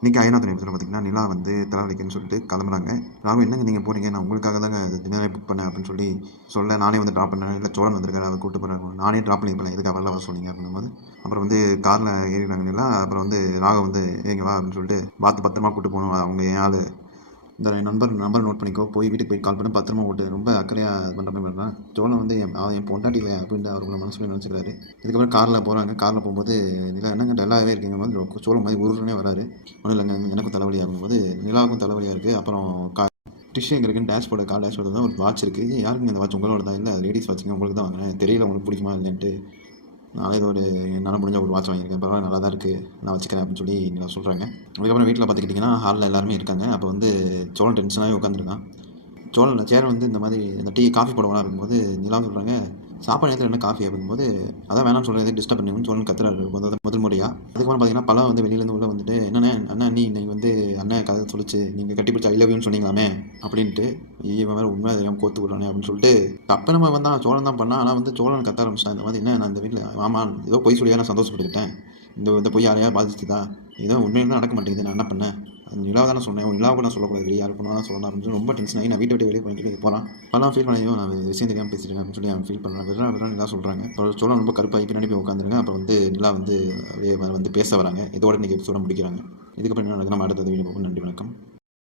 இன்றைக்கி ஐநாதன் எபிசோட பார்த்தீங்கன்னா நிலா வந்து தலைவலிக்குன்னு சொல்லிட்டு கிளம்புறாங்க. ராகு என்னங்க நீங்கள் போகிறீங்க, நான் உங்களுக்காக தாங்க டின்னரே புக் பண்ணேன் அப்படின்னு சொல்லி சொல்ல, நானே வந்து ட்ராப் பண்ணேன், இல்லை சோழன் வந்திருக்காரு அவர் கூப்பிட்டு போகிறாங்க, நானே ட்ராப் பண்ணி போகலாம் எதுக்கு அவரில் வர சொன்னீங்க அப்படிங்கும்போது அப்புறம் வந்து காரில் ஏறிடுறாங்க நிலா. அப்புறம் வந்து ராகு வந்து ஏங்க வா அப்படின்னு சொல்லிட்டு பார்த்து பத்திரமா கூப்பிட்டு போகணும், அவங்க என் ஆள், இந்த நம்பர் நோட் பண்ணிக்கோ, போய் வீட்டுக்கு போய் கால் பண்ணி பத்திரமா ஓட்டு, ரொம்ப அக்கறையாக இது பண்ணுற மாதிரி தான் சோழன் வந்து என் பொண்டாட்டி இல்லை அப்படின்னு அவர் மனசுல நினச்சிக்கிறாரு. இதுக்கப்புறம் காரில் போகிறாங்க. காரில் போகும்போது நிலா என்னங்க டல்லாகவே இருக்குங்க போது சோழன் மாதிரி உருன்னே வராரு. ஒன்றும் இல்லைங்க எனக்கும் தலைவலி ஆகும்போது நிலாவுக்கும் தலைவலியாக இருக்குது. அப்புறம் டிஷ் எங்கே இருக்குன்னு டேஷ்போர்டு கால் டேஷ்போர்டு தான் ஒரு வாட்ச் இருக்குது. யாருக்குங்க இந்த வாட்ச் உங்களோட தான், இல்லை லேடிஸ் வாட்சிங்க உங்களுக்கு தான் வாங்கினேன், தெரியல உங்களுக்கு பிடிக்குமா இல்லைன்ட்டு, நான் ஏதோ ஒரு என்னால் முடிஞ்ச ஒரு வாட்ச் வாங்கியிருக்கேன், பரவாயில்ல நல்லா தான் இருக்குது, நான் வச்சுக்கிறேன் அப்படின்னு சொல்லி நான் சொல்கிறாங்க. அதுக்கப்புறம் வீட்டில் பார்த்துக்கிட்டிங்கன்னா ஹாலில் எல்லாருமே இருக்காங்க. அப்போ வந்து சோழன் டென்ஷனாகவே உட்காந்துருக்கான். சோழன் சேர் வந்து இந்த மாதிரி இந்த டீ காஃபி போடலாம் இருக்கும்போது நிலா சொல்கிறாங்க, சாப்பாடு நேரத்தில் என்ன காஃபி அப்படிங்கும்போது அதான் வேணாம்னு சொல்கிறது டிஸ்டர்ப் பண்ணுங்கன்னு சோழன் கத்துறாரு முதல் முறையாக. அதுக்கப்புறம் பார்த்தீங்கன்னா பலம் வந்து வெளியிலேருந்து உள்ளே வந்துட்டு, என்னண்ணே அண்ணா நீ இன்னைக்கு வந்து அண்ணன் கதை சொல்லிச்சு, நீங்கள் கட்டி பிடிச்ச ஐ லவ் யூன்னு சொன்னீங்களாமே அப்படின்ட்டு, இவன் வேறு உண்மை தெரியாமல் கோத்து விடுறானே அப்படின்னு சொல்லிட்டு தப்பு நம்ம வந்தான் சோழன் தான் பண்ணான். ஆனால் வந்து சோழன் கத்த ஆரம்பிச்சிட்டான் இந்த மாதிரி, என்ன நான் இந்த வீட்டில் ஆமாம் ஏதோ பொய் சொல்லியா நான் சந்தோஷப்பட்டுக்கிட்டேன், இந்த பொய் யாரையா பாதிச்சுதா, ஏதோ உண்மையில நடக்க மாட்டேங்குது, நான் என்ன பண்ணேன், அது நிலா தானே சொன்னேன், நிலா கூட நான் சொல்லக்கூடாது, யார் பண்ணா தான் சொல்லணும் அப்படின்னு ரொம்ப டென்ஷன் ஆகி நான் வீட்டை விட்டு வெளியே போயிட்டு போகிறான். அதெல்லாம் ஃபீல் பண்ணியோ நான் விஷயம் தெரியாமல் பேசிட்டேன் அப்படின்னு சொல்லி அவன் ஃபீல் பண்ணுறான். விடுறா நிலா சொல்கிறாங்க. அப்புறம் சோழன் ரொம்ப கருப்பாகி பின்னாடி போய் உட்காந்துருங்க. அப்புறம் வந்து நிலா வந்து வந்து பேச வராங்க. இதோட இன்றைக்கி எபிசோட முடிக்கிறாங்க. இதுக்கப்புறம் என்ன நடக்குது நம்ம அடுத்த வீடியோ பார்ப்போம். நன்றி, வணக்கம்.